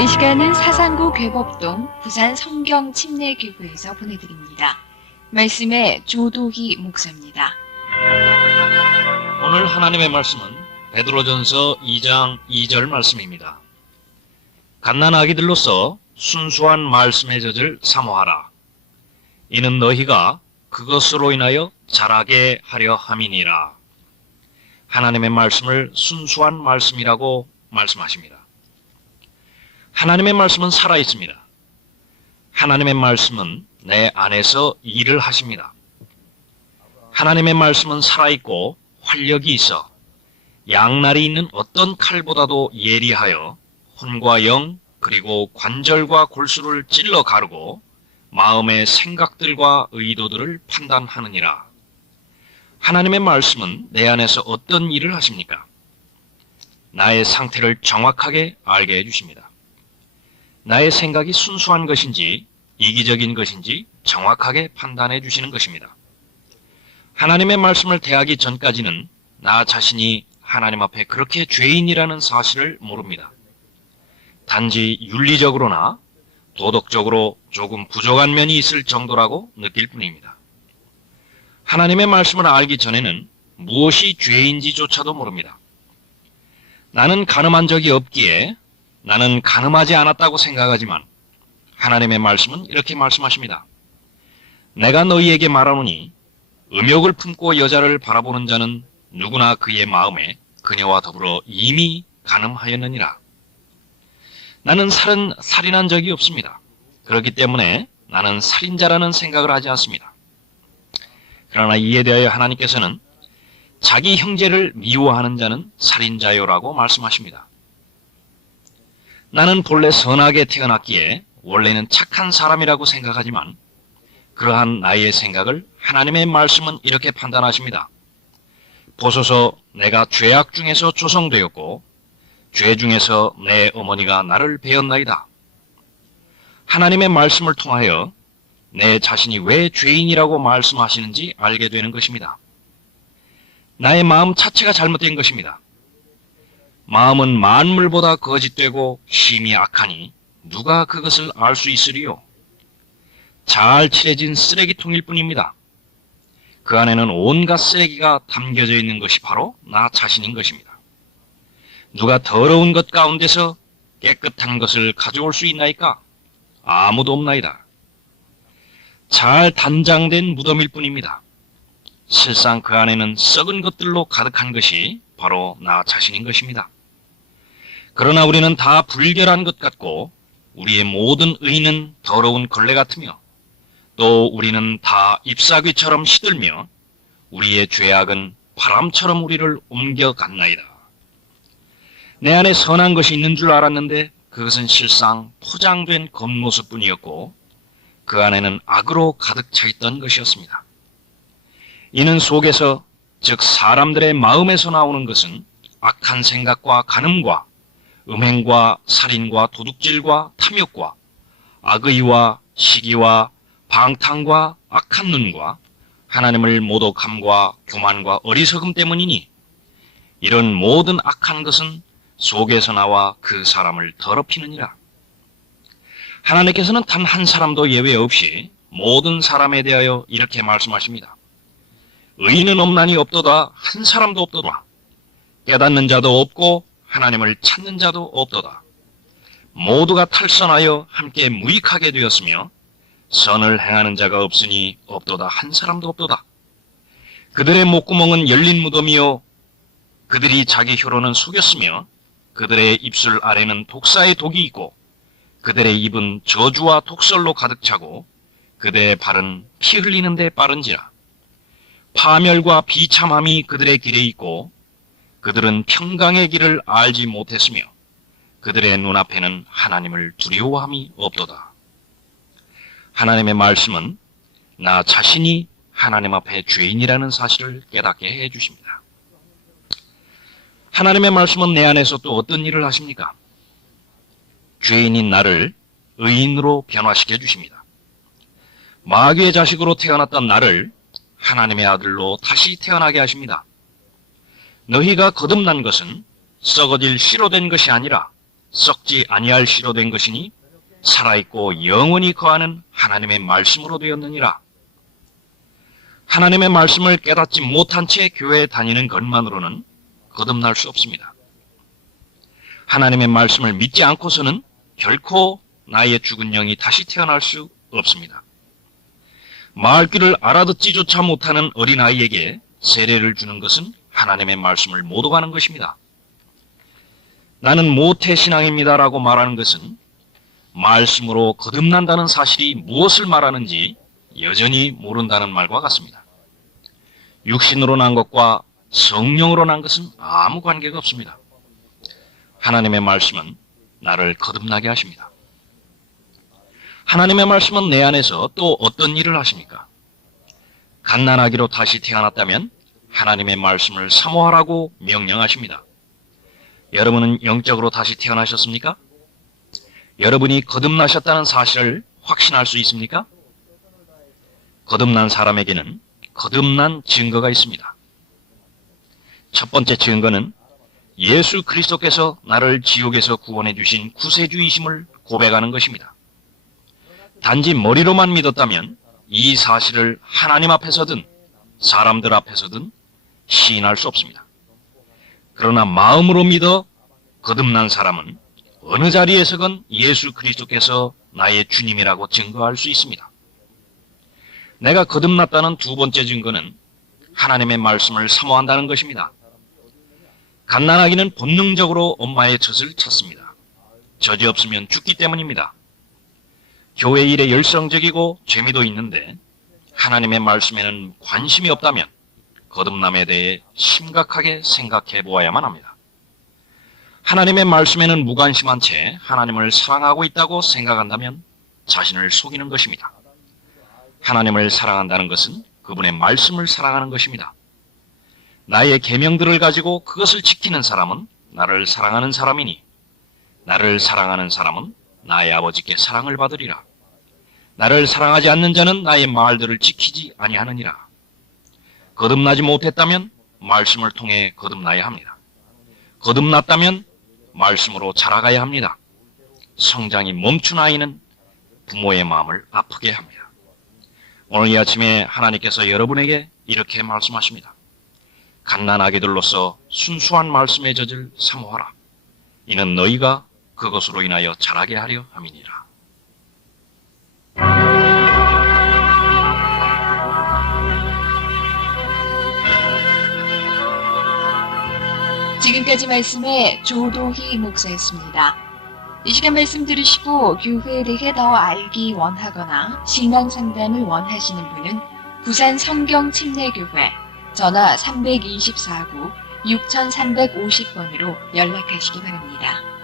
이 시간은 사상구 괴법동 부산 성경침례교구에서 보내드립니다. 말씀의 조도희 목사입니다. 오늘 하나님의 말씀은 베드로전서 2장 2절 말씀입니다. 갓난 아기들로서 순수한 말씀의 젖을 사모하라. 이는 너희가 그것으로 인하여 자라게 하려 함이니라. 하나님의 말씀을 순수한 말씀이라고 말씀하십니다. 하나님의 말씀은 살아있습니다. 하나님의 말씀은 내 안에서 일을 하십니다. 하나님의 말씀은 살아있고 활력이 있어 양날이 있는 어떤 칼보다도 예리하여 혼과 영 그리고 관절과 골수를 찔러 가르고 마음의 생각들과 의도들을 판단하느니라. 하나님의 말씀은 내 안에서 어떤 일을 하십니까? 나의 상태를 정확하게 알게 해주십니다. 나의 생각이 순수한 것인지 이기적인 것인지 정확하게 판단해 주시는 것입니다. 하나님의 말씀을 대하기 전까지는 나 자신이 하나님 앞에 그렇게 죄인이라는 사실을 모릅니다. 단지 윤리적으로나 도덕적으로 조금 부족한 면이 있을 정도라고 느낄 뿐입니다. 하나님의 말씀을 알기 전에는 무엇이 죄인지조차도 모릅니다. 나는 가늠한 적이 없기에 나는 가늠하지 않았다고 생각하지만 하나님의 말씀은 이렇게 말씀하십니다. 내가 너희에게 말하노니 음욕을 품고 여자를 바라보는 자는 누구나 그의 마음에 그녀와 더불어 이미 가늠하였느니라. 나는 살인한 적이 없습니다. 그렇기 때문에 나는 살인자라는 생각을 하지 않습니다. 그러나 이에 대하여 하나님께서는 자기 형제를 미워하는 자는 살인자요라고 말씀하십니다. 나는 본래 선하게 태어났기에 원래는 착한 사람이라고 생각하지만 그러한 나의 생각을 하나님의 말씀은 이렇게 판단하십니다. 보소서 내가 죄악 중에서 조성되었고 죄 중에서 내 어머니가 나를 배었나이다. 하나님의 말씀을 통하여 내 자신이 왜 죄인이라고 말씀하시는지 알게 되는 것입니다. 나의 마음 자체가 잘못된 것입니다. 마음은 만물보다 거짓되고 심히 악하니 누가 그것을 알 수 있으리요? 잘 칠해진 쓰레기통일 뿐입니다. 그 안에는 온갖 쓰레기가 담겨져 있는 것이 바로 나 자신인 것입니다. 누가 더러운 것 가운데서 깨끗한 것을 가져올 수 있나이까? 아무도 없나이다. 잘 단장된 무덤일 뿐입니다. 실상 그 안에는 썩은 것들로 가득한 것이 바로 나 자신인 것입니다. 그러나 우리는 다 불결한 것 같고 우리의 모든 의는 더러운 걸레 같으며 또 우리는 다 잎사귀처럼 시들며 우리의 죄악은 바람처럼 우리를 옮겨갔나이다. 내 안에 선한 것이 있는 줄 알았는데 그것은 실상 포장된 겉모습뿐이었고 그 안에는 악으로 가득 차 있던 것이었습니다. 이는 속에서 즉 사람들의 마음에서 나오는 것은 악한 생각과 간음과 음행과 살인과 도둑질과 탐욕과 악의와 시기와 방탕과 악한 눈과 하나님을 모독함과 교만과 어리석음 때문이니 이런 모든 악한 것은 속에서 나와 그 사람을 더럽히느니라. 하나님께서는 단 한 사람도 예외 없이 모든 사람에 대하여 이렇게 말씀하십니다. 의인은 없나니 없도다. 한 사람도 없도다. 깨닫는 자도 없고 하나님을 찾는 자도 없도다. 모두가 탈선하여 함께 무익하게 되었으며 선을 행하는 자가 없으니 없도다. 한 사람도 없도다. 그들의 목구멍은 열린 무덤이요 그들이 자기 혀로는 속였으며 그들의 입술 아래는 독사의 독이 있고 그들의 입은 저주와 독설로 가득 차고 그들의 발은 피 흘리는 데 빠른지라. 파멸과 비참함이 그들의 길에 있고 그들은 평강의 길을 알지 못했으며 그들의 눈앞에는 하나님을 두려워함이 없도다. 하나님의 말씀은 나 자신이 하나님 앞에 죄인이라는 사실을 깨닫게 해주십니다. 하나님의 말씀은 내 안에서 또 어떤 일을 하십니까? 죄인인 나를 의인으로 변화시켜 주십니다. 마귀의 자식으로 태어났던 나를 하나님의 아들로 다시 태어나게 하십니다. 너희가 거듭난 것은 썩어질 씨로 된 것이 아니라 썩지 아니할 씨로 된 것이니 살아있고 영원히 거하는 하나님의 말씀으로 되었느니라. 하나님의 말씀을 깨닫지 못한 채 교회에 다니는 것만으로는 거듭날 수 없습니다. 하나님의 말씀을 믿지 않고서는 결코 나의 죽은 영이 다시 태어날 수 없습니다. 말귀를 알아듣지조차 못하는 어린아이에게 세례를 주는 것은 하나님의 말씀을 못 오가는 것입니다. 나는 모태신앙입니다라고 말하는 것은 말씀으로 거듭난다는 사실이 무엇을 말하는지 여전히 모른다는 말과 같습니다. 육신으로 난 것과 성령으로 난 것은 아무 관계가 없습니다. 하나님의 말씀은 나를 거듭나게 하십니다. 하나님의 말씀은 내 안에서 또 어떤 일을 하십니까? 갓난아기로 다시 태어났다면 하나님의 말씀을 사모하라고 명령하십니다. 여러분은 영적으로 다시 태어나셨습니까? 여러분이 거듭나셨다는 사실을 확신할 수 있습니까? 거듭난 사람에게는 거듭난 증거가 있습니다. 첫 번째 증거는 예수 그리스도께서 나를 지옥에서 구원해 주신 구세주이심을 고백하는 것입니다. 단지 머리로만 믿었다면 이 사실을 하나님 앞에서든 사람들 앞에서든 시인할 수 없습니다. 그러나 마음으로 믿어 거듭난 사람은 어느 자리에서건 예수 그리스도께서 나의 주님이라고 증거할 수 있습니다. 내가 거듭났다는 두 번째 증거는 하나님의 말씀을 사모한다는 것입니다. 갓난아기는 본능적으로 엄마의 젖을 찾습니다. 젖이 없으면 죽기 때문입니다. 교회 일에 열성적이고 재미도 있는데 하나님의 말씀에는 관심이 없다면 거듭남에 대해 심각하게 생각해 보아야만 합니다. 하나님의 말씀에는 무관심한 채 하나님을 사랑하고 있다고 생각한다면 자신을 속이는 것입니다. 하나님을 사랑한다는 것은 그분의 말씀을 사랑하는 것입니다. 나의 계명들을 가지고 그것을 지키는 사람은 나를 사랑하는 사람이니 나를 사랑하는 사람은 나의 아버지께 사랑을 받으리라. 나를 사랑하지 않는 자는 나의 말들을 지키지 아니하느니라. 거듭나지 못했다면 말씀을 통해 거듭나야 합니다. 거듭났다면 말씀으로 자라가야 합니다. 성장이 멈춘 아이는 부모의 마음을 아프게 합니다. 오늘 이 아침에 하나님께서 여러분에게 이렇게 말씀하십니다. 갓난아기들로서 순수한 말씀의 젖을 사모하라. 이는 너희가 그것으로 인하여 자라게 하려 함이니라. 지금까지 말씀에 조도희 목사였습니다. 이 시간 말씀 들으시고 교회에 대해 더 알기 원하거나 신앙 상담을 원하시는 분은 부산 성경침례교회 전화 324구 6350번으로 연락하시기 바랍니다.